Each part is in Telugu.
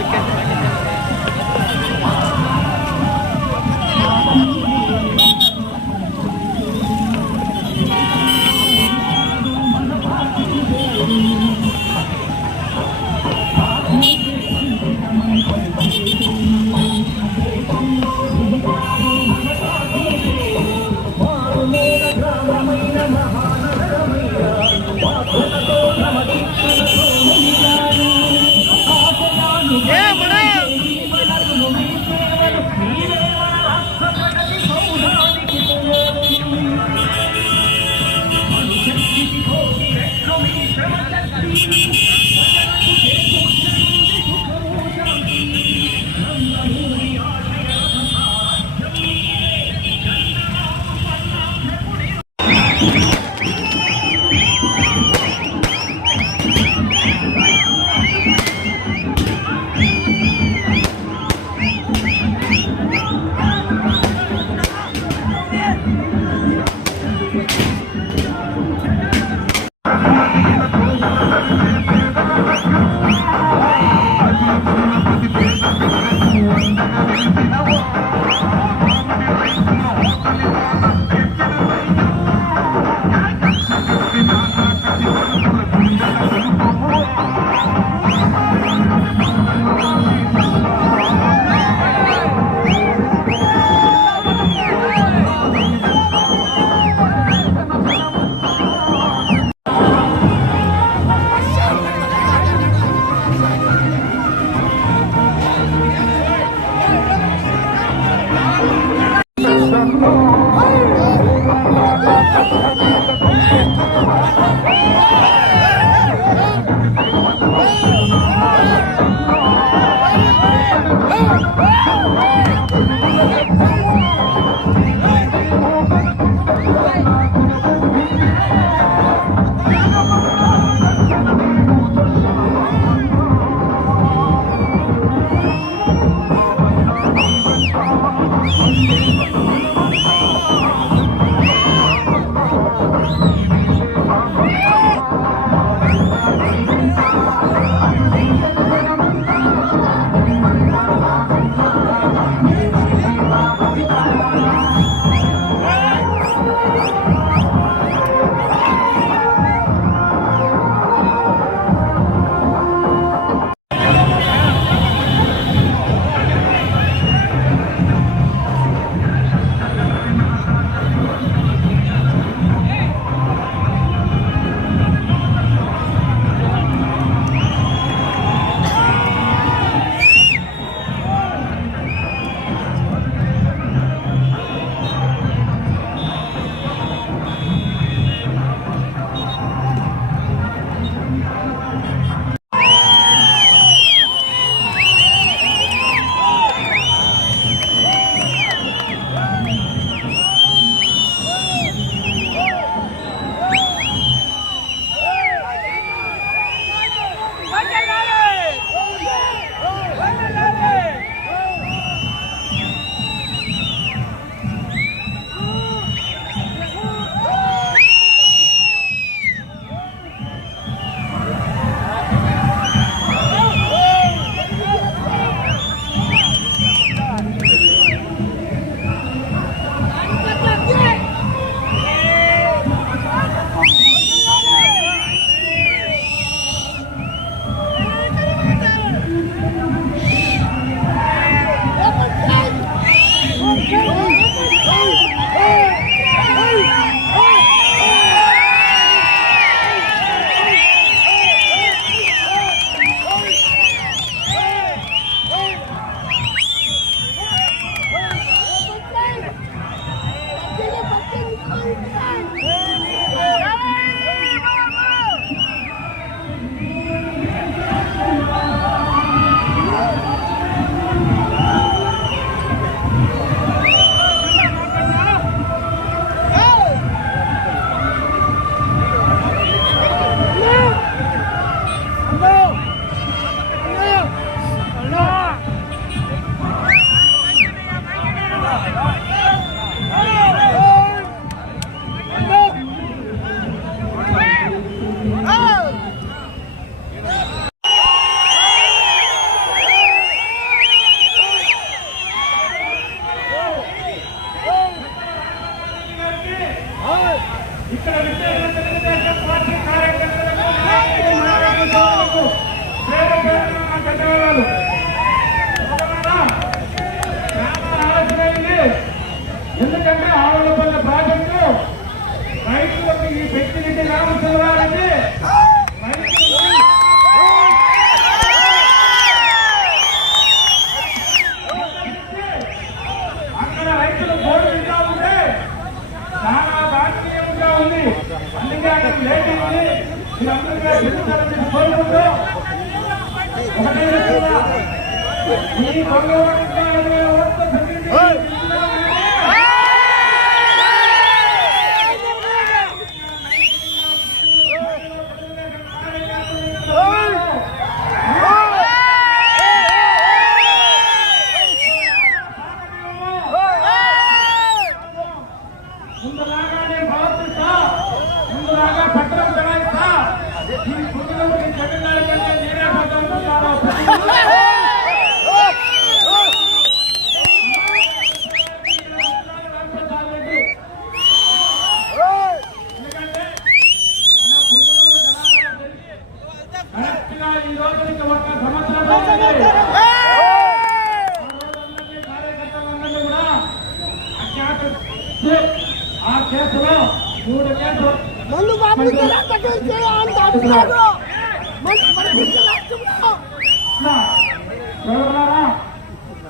Okay. I'm ఇక్కడ విచ్చేసిన తెలుగుదేశం పార్టీ కార్యకర్తలకు నాయకులకు పేరు పేరున నా ధన్యవాదాలు. ఆలోచనైంది ఎందుకంటే ఆవుల పల్లె ప్రాజెక్టు రైతులకు ఈ ఫెసిలిటీ రావాల్సిన వారికి అందుకే అక్కడ లేట్ అయింది మీరందరికీ చెప్తారని ఈ బంగారు అంత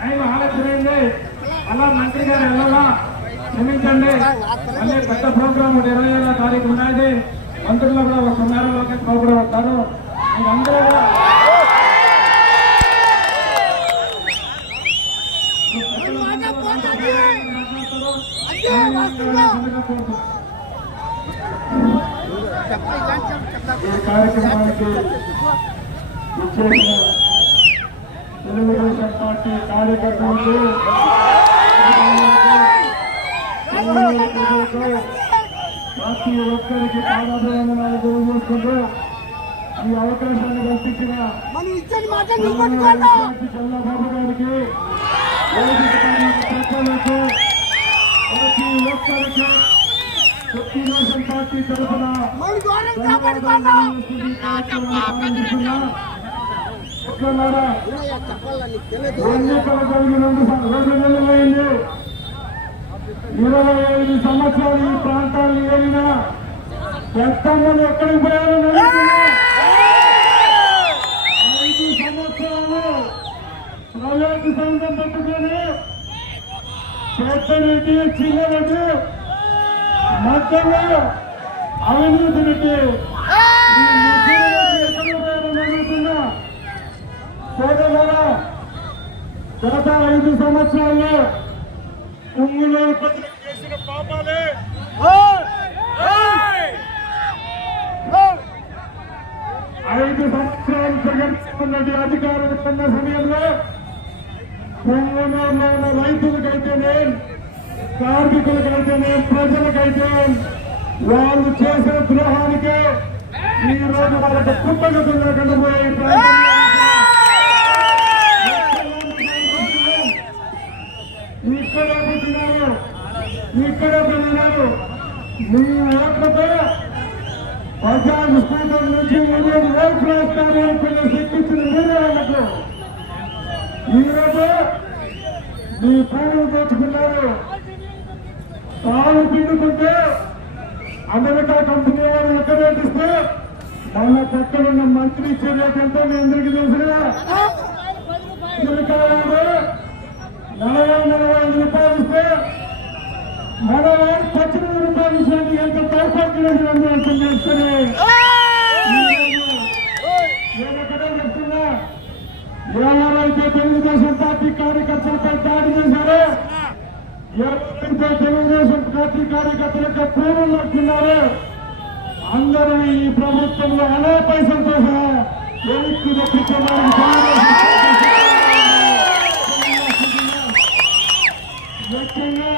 టైం ఆలస్యమైంది అలా మంత్రి గారు వెళ్ళాలా క్షమించండి మళ్ళీ పెద్ద ప్రోగ్రామ్ ఇరవై ఏళ్ళ తారీఖు ఉన్నది మంత్రులు కూడా వస్తారు మీరందరూ కూడా కార్యక్రమానికి ఇచ్చేసిన తెలుగుదేశం పార్టీ కార్యకర్తలకు ప్రతి ఒక్కరికి పాదాభివందనాలు తెలియజేసుకుంటూ ఈ అవకాశాన్ని కల్పించిన చంద్రబాబు గారికి ప్రజలకు ప్రతి ఒక్కరికి తెలుగుదేశం పార్టీ తరఫున ఎన్నికలు జరిగి రెండు నెలలైంది ఇరవై ఐదు సంవత్సరాలు ఈ ప్రాంతాన్ని ఏలిన పెద్దమ్మలు ఎక్కడికి పోయారో ఐదు సంవత్సరాలు ప్రైవేటు సంఘం పెట్టుకొని పెద్దరెడ్డి చిన్నరెడ్డి మధ్యలో అవినీతి రెడ్డి ఈ ముగ్గురు ఎక్కడికి పోయారో నడుస్తున్నా. సోదరులారా గత ఐదు సంవత్సరాల్లో కుమ్ములో ప్రజలకు చేసిన పాపాలే ఐదు సంవత్సరాలు జగన్మోహన్ రెడ్డి అధికారం ఉన్న సమయంలో కుమ్ములో ఉన్న రైతులకైతేనే కార్మికులకైతేనే ప్రజలకైతే వాళ్ళు చేసిన ద్రోహానికి ఈ రోజు వాళ్ళకి పుట్టగతులు లేకుండా పోయే ఇక్కడ పుట్టినారు ఇక్కడ పెరిగినారు మీ ఓట్లతో బజాజ్ స్కూటర్ నుంచి మూడు ఓట్లు వేస్తారు అనుకున్న శక్తించిన మీరే వాళ్ళకు ఈరోజు మీ పూలు తెచ్చుకున్నారు పాలు పిండుకుంటే అమెరికా కంపెనీ వారు ఎక్కడేటిస్తే మన పక్కన ఉన్న మంత్రి ఇచ్చే రేట్ ఎంతో మీ అందరికీ తెలుసుగా. అమెరికా వారు నలభై నలభై ఐదు రూపాయలు ఇస్తే మన వారు పద్దెనిమిది రూపాయలు ఇచ్చేది ఎంత దౌర్భాగ్యం అర్థం చేస్తుంది నేను ఒకటే చెప్తున్నా. ఎవరైతే తెలుగుదేశం పార్టీ కార్యకర్తలపై దాడి చేశారో ఎవరైతే తెలుగుదేశం పార్టీ కార్యకర్తలకు పూర్వం నడుతున్నారో అందరూ ఈ ప్రభుత్వంలో అనే పైసలతో సహా వెనక్కి దక్కించడానికి ముఖ్యంగా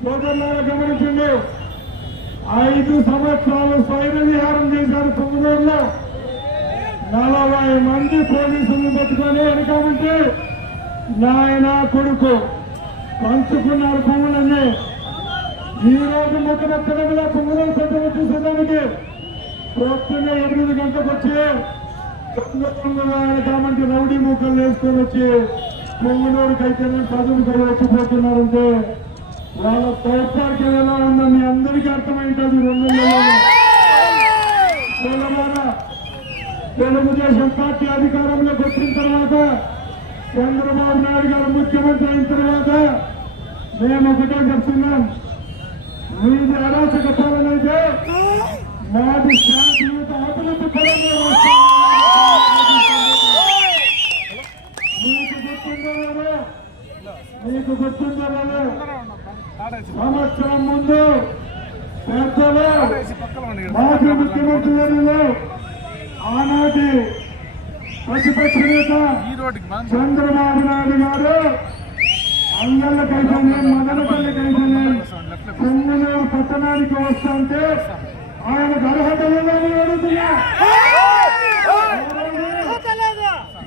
సోదరులారా గమనించండి. ఐదు సంవత్సరాలు స్వైర విహారం చేశారు తొమ్మిదూరులో నలభై మంది పోలీసులను పెట్టుకొని వెనకామంటే నాయన కొడుకు పంచుకున్నారు భూములన్నీ. ఈ రోజు ముఖ్యమంత్రిగా తొమ్మిదవ పెద్దలు చూసేదానికి పొద్దున్నే ఎనిమిది గంటలకు వచ్చి ఆయన రౌడీ ముక్కలు వేసుకొని వచ్చి పొంగునూరుకైతే అయితే కూడా వచ్చిపోతున్నారంటే వాళ్ళ దౌర్భాగ్యం ఎలా ఉందని అందరికీ అర్థమైంటుంది రెండు నెలల్లో తెలుగుదేశం పార్టీ అధికారంలోకి వచ్చిన తర్వాత చంద్రబాబు నాయుడు గారు ముఖ్యమంత్రి అయిన తర్వాత మేము ఒకటే చెప్తున్నాం. మీది అరాచక పాలన అయితే మాది శాంతియుత అభివృద్ధి పరంగా మీకు గుర్తుందో మీకు గుర్తుందో సంవత్సరం ముందు పెద్దలు మాజీ ముఖ్యమంత్రి ఆనాటి ప్రతిపక్ష నేత చంద్రబాబు నాయుడు గారు అంగళ్ళ కైతన్యం మదనపల్లి కైతన్యం పొంగునూరు పట్టణానికి వస్తుంటే ఆయనకు అర్హత లేదని అడుగుతున్నా.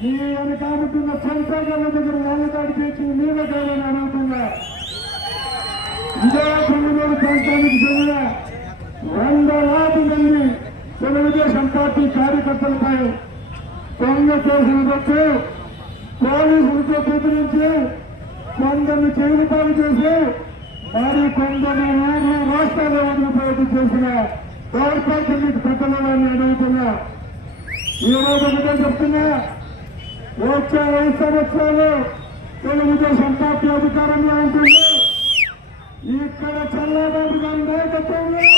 మీ చంద్రగల్ల దగ్గర వాళ్ళ వచ్చి మీద కాదని అడుగుతున్నా ఇదే పొంగునూరు ప్రాంతానికి చెందిన వందలాది మంది తెలుగుదేశం పార్టీ కార్యకర్తలపై దొంగ కేసులు పెట్టి పోలీసులతో బెదిరించి కొందరిని జైలు పాలు చేసి మరి కొందరిని ఊర్లు రాష్ట్రాల్లో వదిలిపోయేది చేసిన గవర్నమెంట్ మీకు పెట్టలేదని అడుగుతున్నా. ఈ రోజు ఒకటే చెప్తున్నా వచ్చే ఐదు సంవత్సరాలు తెలుగుదేశం పార్టీ అధికారంలో ఉంటుంది. ఇక్కడ చల్లబాబు గారి నాయకత్వంలో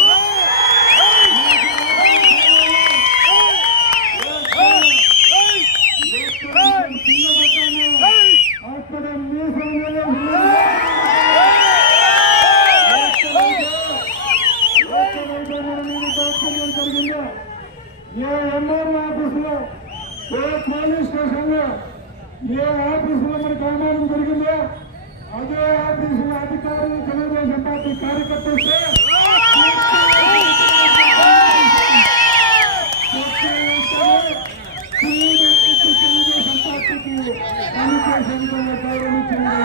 పోలీస్ స్టేషన్లో ఏ ఆఫీసులో మనకి అవమానం జరిగిందో అదే ఆఫీసులో అధికారులు తెలుగుదేశం పార్టీ కార్యకర్తలతో తెలుగుదేశం పార్టీకి ఎన్నికేషన్ గౌరవించింది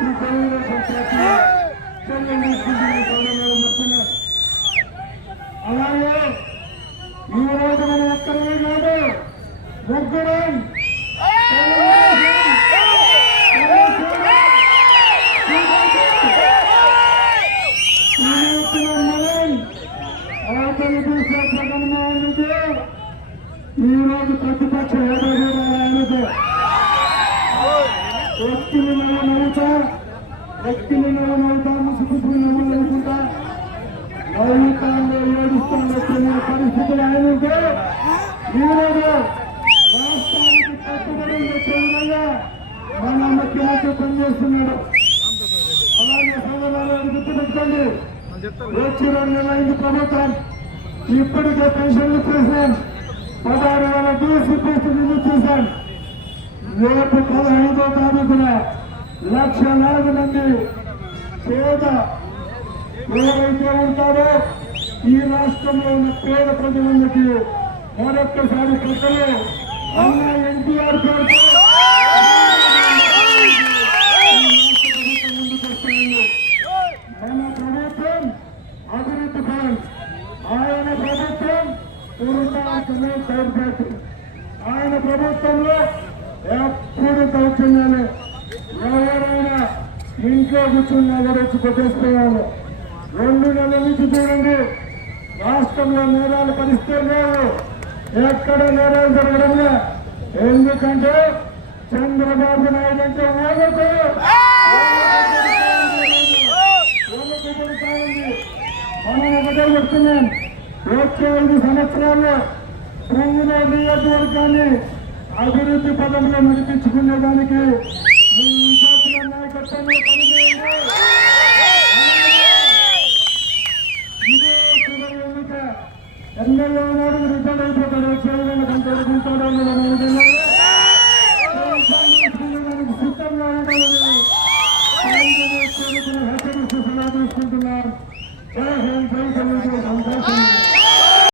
ఈ తెలుగుదేశం పార్టీ వ్యక్తులు నెల పరిస్థితులు ఆయనకు ఈరోజు రాష్ట్రానికి కట్టుబడి వచ్చే విధంగా మన ముఖ్యమంత్రి పనిచేస్తున్నాడు అలాగే సోదరులు గుర్తుపెట్టుకోండి వచ్చి రెండు ప్రభుత్వం ఇప్పటికే పెన్షన్లు చేశాం పదహారు వేల డీసీపీ రిలీజ్ చేశాం రేపు పదహైదో తారీఖున లక్షలాది మంది పేద ఎవరైతే ఉంటారో ఈ రాష్ట్రంలో ఉన్న పేద ప్రజలందరికీ మరొక్కసారి ప్రజలు అన్న ఎన్టీఆర్ పేరుతో మన ప్రభుత్వం అభివృద్ధి ఆయన ప్రభుత్వం పూర్ణార్థమే దౌర్భాగ్యం ఆయన ప్రభుత్వంలో ఎప్పుడు దౌర్జన్యాలే ఎవరైనా ఇంట్లో కూర్చుని ఎవరొచ్చి కొట్టేసుకోవాలి రెండు నెలల నుంచి చూడండి. రాష్ట్రంలో నేరాలు పరిస్థితి లేవు ఎక్కడ నేరాలు జరగడం ఎందుకంటే చంద్రబాబు నాయుడు అంటే ఓడకు మనం ఒకటే చెప్తున్నాం. వచ్చే ఐదు సంవత్సరాల్లో పొంగులో నియోజకవర్గాన్ని అభివృద్ధి పదంలో నడిపించుకునేదానికి ఎమ్మెల్యే నాడు రిటైర్ అయిపోతాడు వచ్చే విధంగా తను చదువుకుంటాడు మన విధంగా సిద్ధంగా ఉండాలని హెచ్చరిస్తూ సలహా తీసుకుంటున్నాం జై హింద్ జై తెలుగు సంతోషం